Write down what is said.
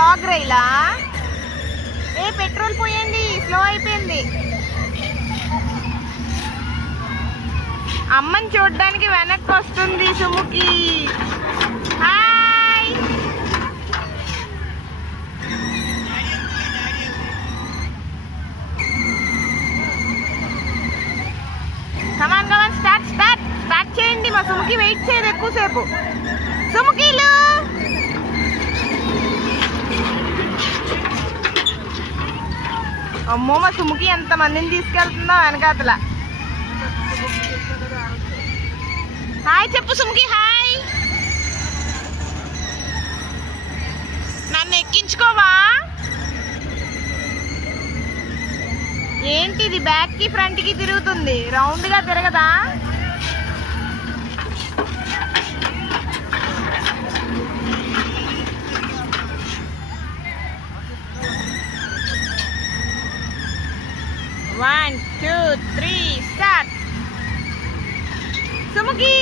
ఫ్రాగ్ రైలా? ఏ పెట్రోల్ పోయండి, స్లో అయిపోయింది. అమ్మని చూడడానికి వెనక్కి వస్తుంది సుముకి. Hi. Come on come on, start start start చేయండి. మా సుముకి వెయిట్ చేయదు ఎక్కువసేపు. సుముకీలు అమ్మో, మా సుముకి ఎంత మందిని తీసుకెళ్తుందో వెనకాతల. హాయ్ చెప్పు సుముకి, హాయ్. నన్ను ఎక్కించుకోవా? ఏంటిది బ్యాక్ కి ఫ్రంట్ కి తిరుగుతుంది, రౌండ్ గా తిరగదా? One, two, three, start. సుముకి